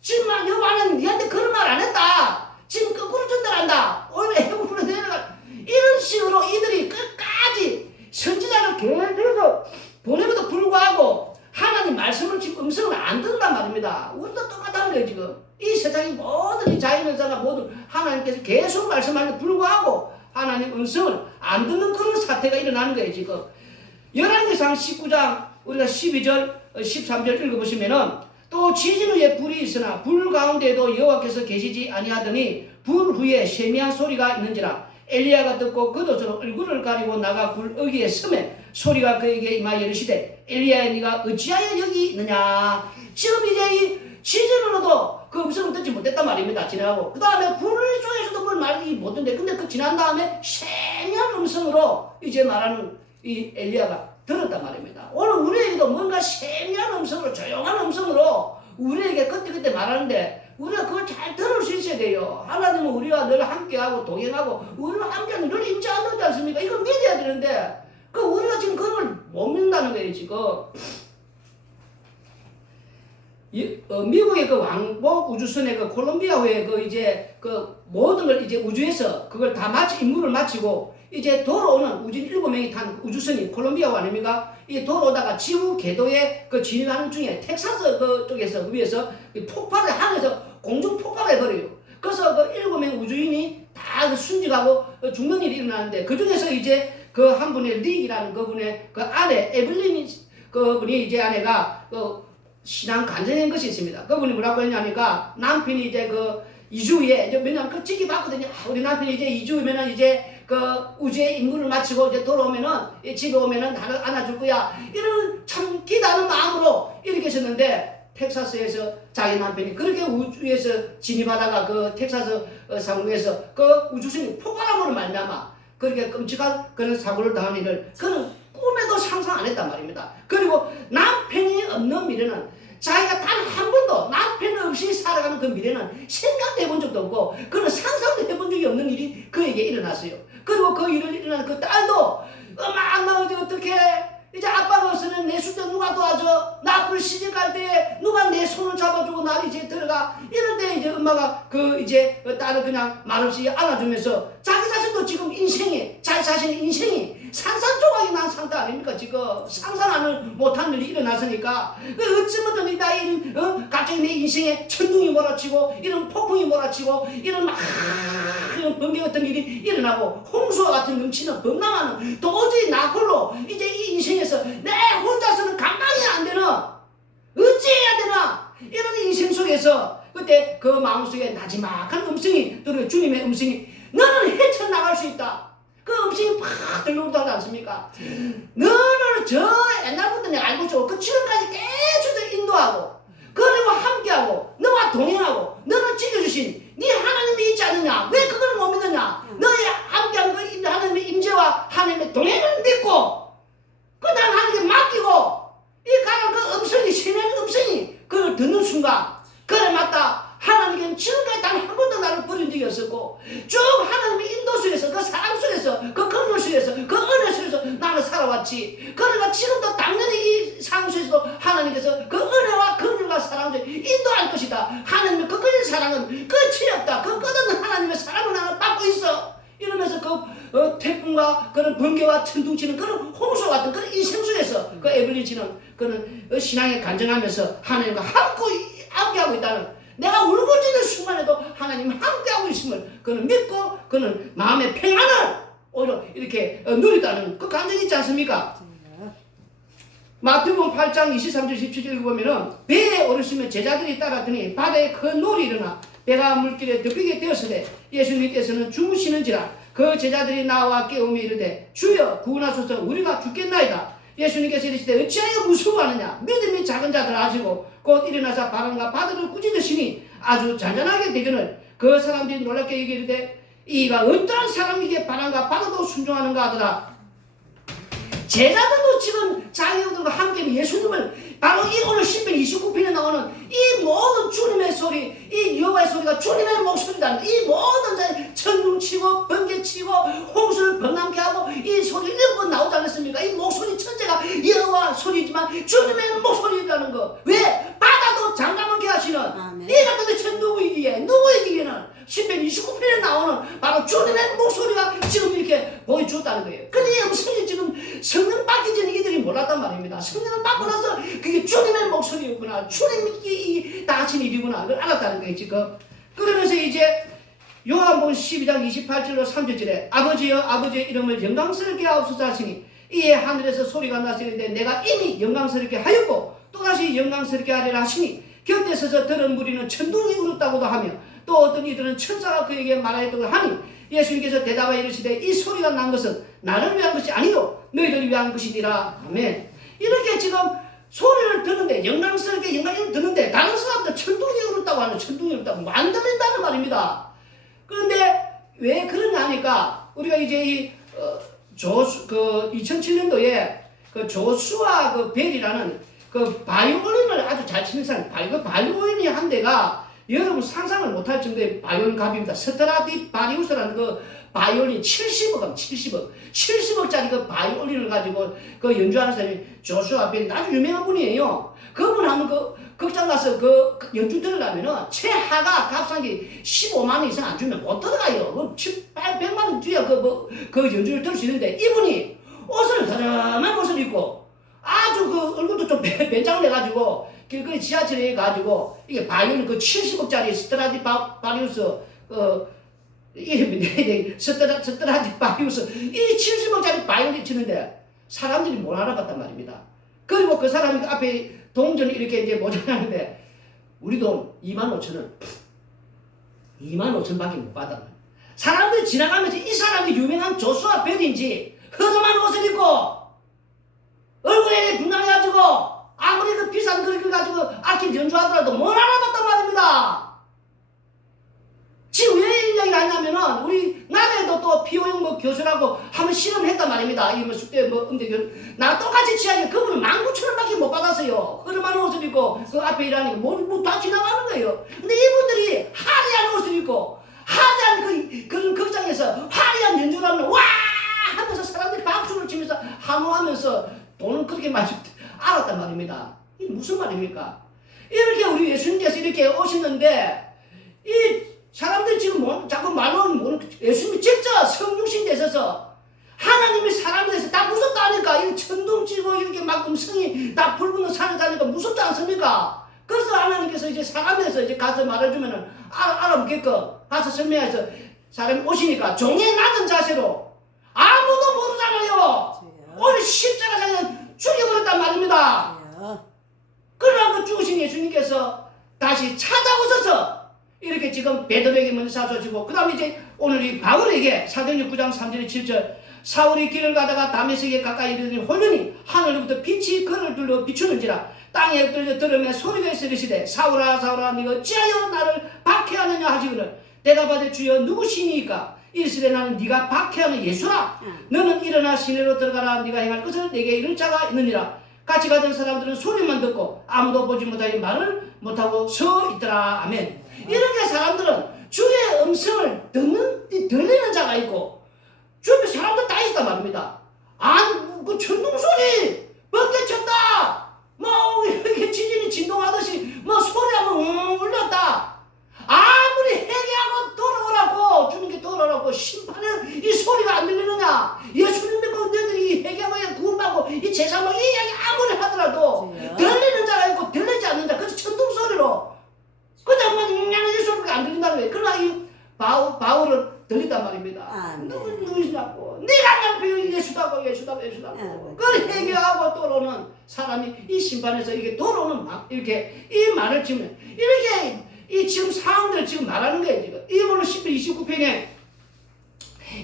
지금 여호와는 니한테 그런 말 안 했다. 지금 거꾸로 전달한다. 오히려 애굽으로 내려가. 이런 식으로 이들이 끝까지 선지자를 계속해서 보내고도 불구하고 하나님 말씀을 지금 음성을 안 듣는단 말입니다. 우리도 똑같다는 거예요 지금. 이 세상의 모든 이 자연현상과 모두 하나님께서 계속 말씀하는데 불구하고 하나님 음성을 안 듣는 그런 사태가 일어나는 거예요 지금. 열왕기상 19장 우리가 12절 13절 읽어보시면은 또 지진 후에 불이 있으나 불 가운데에도 여호와께서 계시지 아니하더니 불 후에 세미한 소리가 있는지라. 엘리야가 듣고 겉옷으로 얼굴을 가리고 나가 불 어귀에 서매 소리가 그에게 임하여 이르시되 엘리야야 네가 어찌하여 여기 있느냐. 지금 이제 이 지진으로도 그 음성을 듣지 못했단 말입니다. 지나가고 그 다음에 불 속에서도 뭘 말하지 못했는데 근데 그 지난 다음에 세미한 음성으로 이제 말하는 이 엘리야가 들었단 말입니다. 오늘 우리에게도 뭔가 세미한 음성으로 조용한 음성으로 우리에게 그때 말하는데 우리가 그걸 잘 들을 수 있어야 돼요. 하나님은 우리와 늘 함께하고 동행하고 우리와 함께하는 늘 임재하지 않습니까? 이걸 믿어야 되는데 그 우리가 지금 그걸 못 믿는다는 거예요 지금. 미국의 그 왕복 우주선의 그 콜롬비아호의 그 이제 그 모든 걸 이제 우주에서 그걸 다 임무를 마치고 이제 돌아오는 우주인 7명이 탄 우주선이 콜롬비아호 아닙니까? 이 돌아오다가 지구 궤도에 그 진입하는 중에 텍사스 그 쪽에서 위에서 폭발을 하면서 공중 폭발을 해버려요. 그래서 그 7명 우주인이 다 순직하고 죽는 일이 일어나는데 그 중에서 이제 그 한 분의 릭이라는 그분의 그 아내 에블린 그분이 이제 아내가 그 신앙 간증한 것이 있습니다. 그분이 뭐라고 했냐니까 남편이 이제 그 2주 후에 왜냐면 그 직이 받거든요. 우리 남편이 이제 2주 후면은 이제 그 우주의 임무를 마치고 이제 돌아오면은 집에 오면은 나를 안아줄 거야. 이런 참 기다는 마음으로 이렇게 했었는데 텍사스에서 자기 남편이 그렇게 우주에서 진입하다가 그 텍사스 상공에서 그 우주선이 폭발함으로 말미암아 그렇게 끔찍한 그런 사고를 당한 일을 그는 꿈에도 상상 안 했단 말입니다. 그리고 남편이 없는 미래는 자기가 단 한 번도 남편 없이 살아가는 그 미래는 생각도 해본 적도 없고 그는 상상도 해본 적이 없는 일이 그에게 일어났어요. 그리고 그 일을 일어난 그 딸도 막 어떻게 이제 아빠가 없으면 내 숙제 누가 도와줘? 나 앞으로 시집갈 때 누가 내 손을 잡아주고 나를 이제 들어가? 이럴 때 이제 엄마가 그 이제 그 딸을 그냥 말없이 안아주면서 자기 자신도 지금 인생이 자기 자신의 인생이 산산조각이 난 상태 아닙니까? 지금 상상하는 못한 일이 일어났으니까 어찌부든 이 나이 갑자기 내 인생에 천둥이 몰아치고 이런 폭풍이 몰아치고 이런 이런 번개 같은 일이 일어나고 홍수와 같은 넘치는 범람하는 도저히 나 홀로 이제 이 인생에서 내 혼자서는 감당이 안 되는 어찌해야 되나 이런 인생 속에서 그 그때 그 마음속에 나지막한 음성이 들어요. 주님의 음성이 너는 헤쳐나갈 수 있다. 그 음성이 팍 들려오지 않습니까? 너는 저 옛날부터 내가 알고 있고 그 지금까지 계속 인도하고 그리고 함께하고 너와 동행하고 너를 지켜주신 네 하나님이 있지 않느냐? 왜 그걸 못 믿느냐? 너의 함께하는 그 하나님의 임재와 하나님의 동행을 믿고 그 다음 하나님께 맡기고 이 가는 그 음성이 신의 음성이 그걸 듣는 순간 그래 맞다. 하나님께는 지금까지 단 한 번도 나를 버린 적이 없었고 쭉 하나님의 인도 속에서 그 사랑 속에서 그 긍휼 속에서 그 은혜 속에서 나는 살아왔지. 그러니까 지금도 당연히 이 상황 속에서도 하나님께서 그 은혜와 긍휼과 사랑을 인도할 것이다. 하나님의 그 끝인 사랑은 끝이 없다. 그 끝없는 하나님의 사랑을 나는 받고 있어. 이러면서 그 태풍과 그런 번개와 천둥치는 그런 홍수 같은 그런 인생 속에서 그 에블리지는 그는 신앙에 간증하면서 하나님과 함께하고 있다는 내가 울부짖는 순간에도 하나님 함께하고 있음을 그는 믿고 그는 마음의 평안을 오히려 이렇게 누리다는 그 감정이 있지 않습니까? 마태복음 8장 23절 27절 보면은 배에 오르시면 제자들이 따랐더니 바다에 큰 놀이 일어나 배가 물길에 덮이게 되었으되 예수님께서는 주무시는지라 그 제자들이 나와 깨우며 이르되 주여 구원하소서 우리가 죽겠나이다. 예수님께서 이르시되 어찌하여 무서워하느냐 믿음이 작은 자들 하시고 곧 일어나서 바람과 바다를 꾸짖으시니 아주 잔잔하게 되기를 그 사람들이 놀랍게 얘기하되 이가 어떠한 사람이기에 바람과 바다도 순종하는가 하더라. 제자들도 지금 자기들과 함께 예수님을 바로 이 오늘 시편 29편에 나오는 이 모든 주님의 소리 이 여호와의 소리가 주님의 목소리다. 이 모든 천둥 치고 번개 치고 홍수를 번남게 하고 이 소리 이런 거 나오지 않았습니까? 이 목소리 천재가 여호와 소리지만 주님의 목소리라는 거. 왜? 바다도 장담하게 하시는 이 같은 천둥이기에 누구이기에는 시편 29편에 나오는 바로 주님의 목소리가 지금 이렇게 보여줬다는 거예요. 근데 이 음성이 지금 성령 받기 전에 이들이 몰랐단 말입니다. 성령을 받고 나서 그게 주님의 목소리였구나. 주님이 다 하신 일이구나. 그걸 알았다는 거예요, 지금. 그러면서 이제 요한복음 12장 28절로 30절에 아버지여 아버지의 이름을 영광스럽게 하옵소서 하시니 이에 하늘에서 소리가 나시는데 내가 이미 영광스럽게 하였고 또다시 영광스럽게 하리라 하시니 곁에 서서 들은 무리는 천둥이 울었다고도 하며 또 어떤 이들은 천사가 그에게 말하였다고 하니 예수님께서 대답하여 이르시되 이 소리가 난 것은 나를 위한 것이 아니요 너희들을 위한 것이니라. 아멘. 이렇게 지금 소리를 듣는데 영광스럽게 영광을 듣는데 다른 사람들 천둥이 울었다고 하는 천둥이 울었다고 안 들린다는 말입니다. 그런데 왜 그러냐 하니까 우리가 이제 이 그 2007년도에 그 조수아 그 벨이라는 그 바이올린을 아주 잘 치는 사람, 그 바이올린이 한 대가 여러분 상상을 못할 정도의 바이올린 값입니다. 스트라디바리우스라는 그 바이올린 70억입니다. 70억. 70억짜리 그 바이올린을 가지고 그 연주하는 사람이 조슈아 벨 아주 유명한 분이에요. 그분 하면 그 극장 가서 그 연주 들으려면은 최하가 값상이 15만 원 이상 안 주면 못 들어가요. 뭐 100만 원 줘야 그 연주를 들을 수 있는데 이분이 옷을 다정한 옷을 입고 아주 그 얼굴도 좀 변장을 해가지고 길거리 지하철에 가지고 이게 바이올린 그 70억짜리 스트라디바리우스 이름이 스트라디바리우스 이 70억짜리 바이올린 치는데 사람들이 못 알아봤단 말입니다. 그리고 그 사람이 그 앞에 동전이 이렇게 이제 모자라는데 우리 돈 25,000원 25,000원밖에 못 받아. 사람들이 지나가면서 이 사람이 유명한 조수아 벨인지 허름한 옷을 입고 얼굴에 분장해가지고 아무리 그 비싼 그릇을 가지고 악기 연주하더라도 못 알아봤단 말입니다. 지금 왜 이 이야기를 하냐면은 우리 나라에도 또 피오용 뭐 교수라고 한번 실험했단 말입니다. 이 뭐 숙대 뭐 음대 교수 나 똑같이 취하게 그분은 19,000원밖에 못 받았어요. 허름한 옷을 입고 그 앞에 일하니까 뭐 다 지나가는 거예요. 근데 이분들이 화려한 옷을 입고 화려한 그런 극장에서 화려한 연주를 하면 와 하면서 사람들이 박수를 치면서 환호하면서 돈을 그렇게 많이 알았단 말입니다. 이게 무슨 말입니까? 이렇게 우리 예수님께서 이렇게 오시는데 이 사람들이 지금 자꾸 말로는 모르는 예수님이 직접 성육신 되셔서 하나님이 사람에 대해서 다 무섭다 하니까 이 천둥 치고 이렇게 막 음성이 다 불붙는 산에 가니까 무섭지 않습니까? 그래서 하나님께서 이제 사람에서 이제 가서 말해주면은 알아보게끔 가서 설명해서 사람이 오시니까 종의 낮은 자세로 아무도 모르잖아요. 오늘 십자가상에 죽여버렸단 말입니다. 그러나 그 죽으신 예수님께서 다시 찾아오셔서 지금 베드로에게 먼저 사주시고 그 다음에 이제 오늘 이 바울에게 사도행전 9장 3절에 7절 사울이 길을 가다가 다메섹에 가까이 이르더니 호련히 하늘로부터 빛이 그를 둘러 비추는지라 땅에 엎드려 들으며 소리가 있으시되 사울아 사울아 네가 어찌하여 나를 박해하느냐 하시거늘 대답하되 주여 누구시니까 이르시되 나는 네가 박해하는 예수라 너는 일어나 시내로 들어가라 네가 행할 것을 내게 이를 자가 있느니라 같이 가던 사람들은 소리만 듣고 아무도 보지 못하니 말을 못하고 서 있더라. 아멘. 이렇게 사람들은 주의 음성을 들리는 자가 있고 주변 사람들 다 있단 말입니다. 그 천둥 소리 번개 쳤다 뭐 이렇게 지진이 진동하듯이 뭐 소리하면 울렸다 아무리 회개하고 돌아오라고 주님께 돌아오라고 심판에 이 소리가 안 들리느냐 예수님 믿고 너희들이 회개하고 구원받고 이 제사만 이 이야기 아무리 하더라도 들리는 자가 있고 들리지 않는 자 그래서 천둥 소리로 그냥 이 소리가 안 들린다는 거예요. 그러나 이 바울은 들린단 말입니다. 누구시냐고 네가 그냥 예수다고 그 회개하고 돌아오는 사람이 이 심판에서 이게 돌아오는 이렇게 이 말을 지으면 이렇게 이 지금 상황들을 지금 말하는 거예요. 지금 이거는 29편에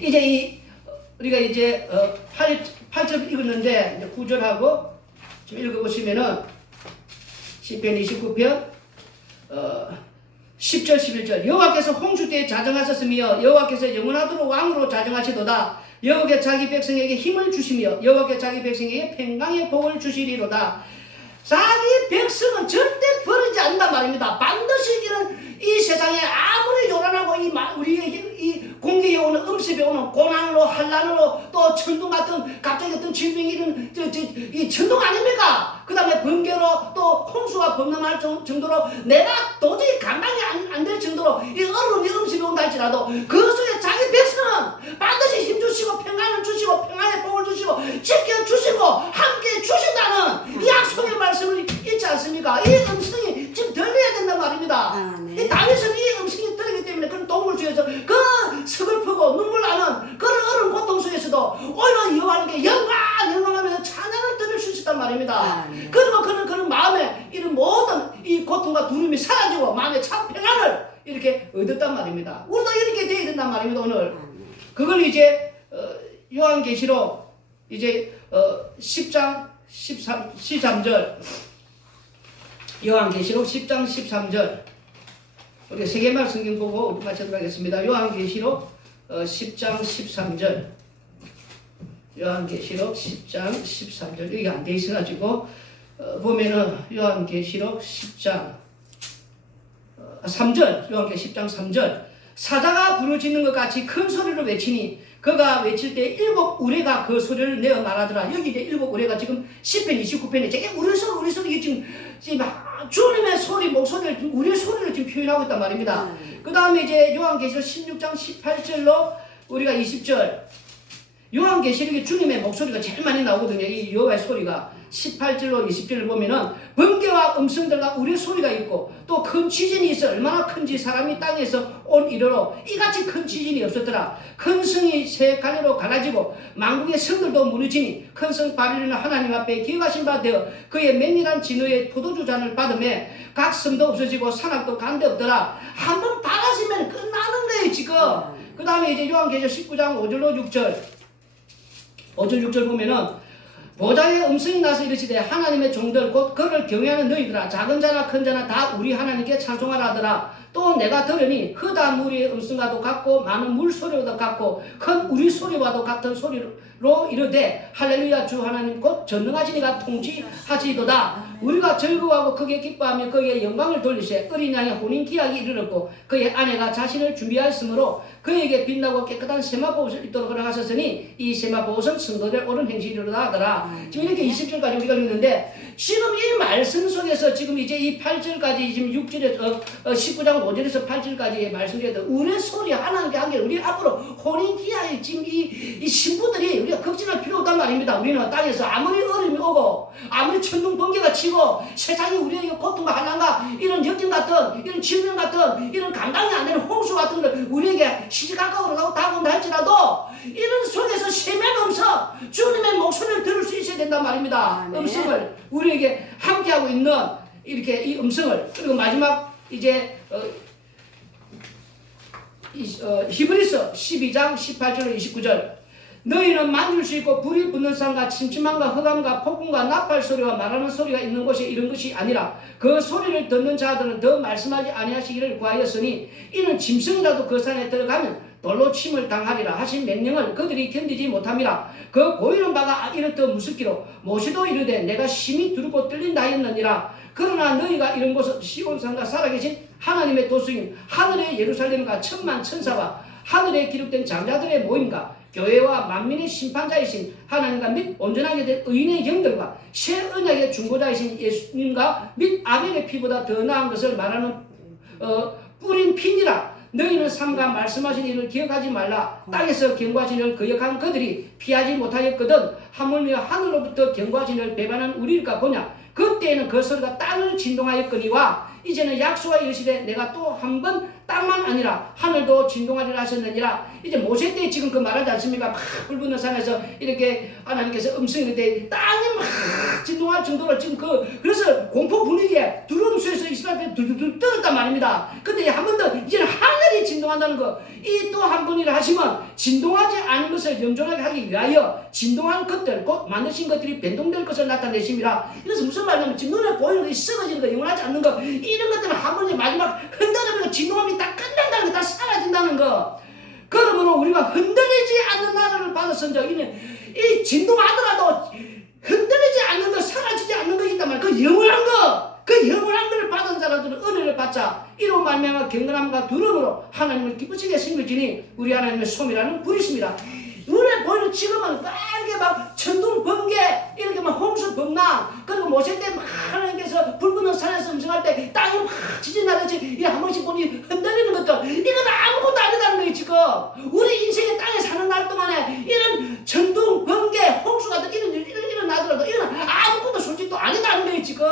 이제 우리가 이제 8절 읽었는데 이제 9절하고 좀 읽어보시면은 시편 29편 10절 11절 여호와께서 홍수 때에 자정하셨으며 여호와께서 영원하도록 왕으로 자정하시도다. 여호와께 자기 백성에게 힘을 주시며 여호와께 자기 백성에게 평강의 복을 주시리로다. 자기 백성은 절대 버리지 않는단 말입니다. 반드시 이런 이 세상에 아무리 요란하고 우리의 이 공격에 오는 음습에 오는 고난으로 환난으로 또 천둥 같은 갑자기 어떤 질병이 이런 이 천둥 아닙니까? 그 다음에 번개로 또 홍수가 범람할 정도로 내가 도저히 감당이 안 될 정도로 이 얼음이 음습이 온다 할지라도 그 속에 자기 백성은 반드시 힘주시고 평안을 주시고 평안의 복을 주시고 지켜주시고 함께 주신다는 이 약속의 말씀을 잊지 않습니까? 이 음성이 지금 들려야 된단 말입니다. 이 다윗은 이 음성이 들리기 때문에 그런 동물 중에서 그 서글프고 눈물 나는 그런 어려운 고통 속에서도 오히려 여호와께 영광하면서 찬양을 드릴 수 있었단 말입니다. 그리고 그는 마음에 이런 모든 이 고통과 두려움이 사라지고 마음에 참 평안을 이렇게 얻었단 말입니다. 우리도 이렇게 돼야 된단 말입니다. 오늘 그걸 이제 요한계시록 이제 10장 13절 요한계시록 10장 13절 우리가 세계말 성경 보고 마치도록 하겠습니다. 요한계시록 10장 13절 요한계시록 10장 13절 여기 안 돼 있어가지고 보면은 요한계시록 10장 3절 요한계시록 10장 3절 사자가 부르짖는 것 같이 큰 소리로 외치니 그가 외칠 때 7 우레가 그 소리를 내어 말하더라. 여기 이제 7 우레가 지금 10편 29편에 되게 우리 소리 지금 주님의 소리 목소리를 우리의 소리를 지금 표현하고 있단 말입니다. 그 다음에 이제 요한계시록 16장 18절로 우리가 20절 요한계시록에 주님의 목소리가 제일 많이 나오거든요. 이 여호와의 소리가 18절로 20절을 보면은 번개와 음성들과 우리의 소리가 있고 또 큰 지진이 있어 얼마나 큰지 사람이 땅에서 온 이래로 이같이 큰 지진이 없었더라. 큰 성이 세 갈래로 갈라지고 만국의 성들도 무너지니 큰 성 바빌론은 하나님 앞에 기억하신 바 되어 그의 맹렬한 진노의 포도주 잔을 받음에 각 섬도 없어지고 산악도 간데 없더라. 한번 받았으면 끝나는 거예요 지금. 그 다음에 이제 요한계시록 19장 5절로 6절 5절 6절 보면은 보좌의 음성이 나서 이르시되 하나님의 종들 곧 그를 경외하는 너희들아 작은 자나 큰 자나 다 우리 하나님께 찬송하라 하더라. 또 내가 들으니 흐다 무리의 음성과도 같고 많은 물소리와도 같고 큰 우리 소리와도 같은 소리로 이르되 할렐루야 주 하나님 곧 전능하신 이가 통치하시도다. 우리가 즐거워하고 크게 기뻐하며 그에게 영광을 돌리세. 어린 양의 혼인 기약이 이르렀고 그의 아내가 자신을 준비하였으므로 그에게 빛나고 깨끗한 세마포옷을 입도록 허락하셨으니 이 세마포옷은 성도들의 옳은 행실이로다 하더라. 지금 이렇게 20절까지 우리가 읽는데 지금 이 말씀 속에서 지금 이제 이 8절까지 지금 6절에서 19장 5절에서 8절까지의 말씀 중에서 우리의 소리 하나님께 한 게 우리 앞으로 혼인 기약의 지금 이 신부들이 우리가 걱정할 필요 없단 말입니다. 우리는 땅에서 아무리 어려움이 오고 아무리 천둥 번개가 치고 세상이 우리에게 고통과 환난과 이런 역경 같은 이런 질병 같은 이런 감당이 안 되는 홍수 같은 걸 우리에게 시시 가까우로 가고 다가온다 할지라도 이런 속에서 세미한 음성 주님의 목소리를 들을 수 있어야 된단 말입니다. 음성을 우리에게 함께하고 있는 이렇게 이 음성을 그리고 마지막 이제 히브리서 12장 18절 29절 너희는 만질 수 있고 불이 붙는 산과 침침함과 흑암과 폭풍과 나팔 소리와 말하는 소리가 있는 곳에 이런 것이 아니라 그 소리를 듣는 자들은 더 말씀하지 아니하시기를 구하였으니 이는 짐승이라도 그 산에 들어가면 돌로 침을 당하리라 하신 명령을 그들이 견디지 못함이라. 그 보이는 바가 이렇듯 무섭기로 모세도 이르되 내가 심히 두렵고 떨린다 하였느니라. 그러나 너희가 이런 곳은 시온산과 살아계신 하나님의 도수인 하늘의 예루살렘과 천만 천사와 하늘에 기록된 장자들의 모임과 교회와 만민의 심판자이신 하나님과 및 온전하게 된 의인의 영들과 새 언약의 중보자이신 예수님과 및 아벨의 피보다 더 나은 것을 말하는 뿌린 피니라. 너희는 삼가 말씀하신 일을 기억하지 말라. 땅에서 경고하신 일을 거역한 그들이 피하지 못하였거든 하물며 하늘로부터 경고하신 일을 배반한 우리일까 보냐. 그때에는 그 소리가 땅을 진동하였거니와 이제는 약속하 이르시되 내가 또 한 번 땅만 아니라 하늘도 진동하리라 하셨느니라. 이제 모세 때 지금 그 말하지 않습니까? 막 불붙는 산에서 이렇게 하나님께서 음성이 때 땅이 막 진동할 정도로 지금 그래서 공포 분위기에 두려움수에서 이스라엘 두두두 떨었단 말입니다. 근데 한 번 더 이제는 하늘이 진동한다는 거. 이 또 한 번이라 하시면 진동하지 않은 것을 영존하게 하기 위하여 진동한 것들 곧 만드신 것들이 변동될 것을 나타내심이라. 그래서 무슨 말이냐면 지금 눈에 보이는 것이 썩어지는 거 영원하지 않는 거 이런 것들은 한 번에 마지막 흔들리면 진동함이 다 끝난다는 거 다 사라진다는 거. 그러므로 우리가 흔들리지 않는 나라를 받았은즉 이 진동하더라도 흔들리지 않는 거 사라지지 않는 거 있단 말이야. 그 영원한 거 그 영원한 것을 받은 자들은 은혜를 받자. 이로 말미암아 경건함과 두려움으로 하나님을 기쁘시게 섬길지니 우리 하나님의 소미라는 불이십니다. 눈에 보이는 지금은 빨개 막 천둥 번개 이렇게 막 홍수 범람 그리고 모세 때 막 하나님께서 불 붙는 산에서 음성할 때 땅이 막 지진 나듯이 이렇게 한 번씩 보니 흔들리는 것들 이건 아무것도 아니다는 거예요. 지금 우리 인생의 땅에 사는 날 동안에 이런 천둥 번개 홍수 같은 이런 일 일어나더라도 이건 아무것도 솔직히 또 아니다는 거예요. 지금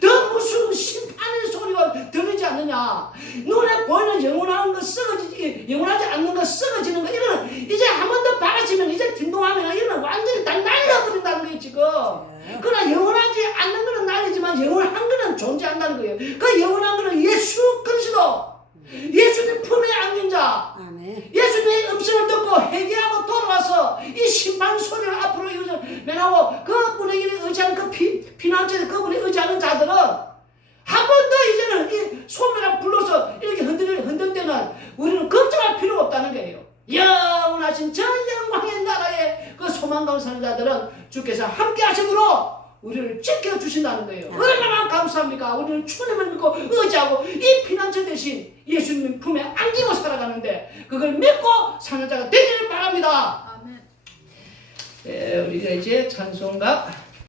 더 무슨 심판의 소리가 들리지 않느냐. 눈에 보이는 영원한 거 썩어지지 영원하지 않는 거 썩어지는 거 이거는 이제 한 번 더 바라지면 이제 진동하면 이거는 완전히 다 날려버린다는 거예요. 지금 그러나 영원하지 않는 거는 날리지만 영원한 거는 존재한다는 거예요. 그 영원한 거는 예수 그리스도 예수님 품에 안긴 자 예수님의 음성을 듣고 회개하고 돌아와서 이 심판 소리를 앞으로 면하고 그분에게 의지하는 그 피난처에 그분에 의지하는 자들은 한 번 더 이제는 이 소매를 불러서 이렇게 흔들 때는 우리는 걱정할 필요가 없다는 거예요. 영원하신 저 영광의 나라에 그 소망 가운 사는 자들은 주께서 함께 하심으로 우리를 지켜주신다는 거예요. 얼마나 감사합니까? 우리는 주님을 믿고 의지하고 이 피난처 대신 예수님 품에 안기고 살아가는데 그걸 믿고 사는 자가 되기를 바랍니다. 아멘. 우리가 이제 찬송가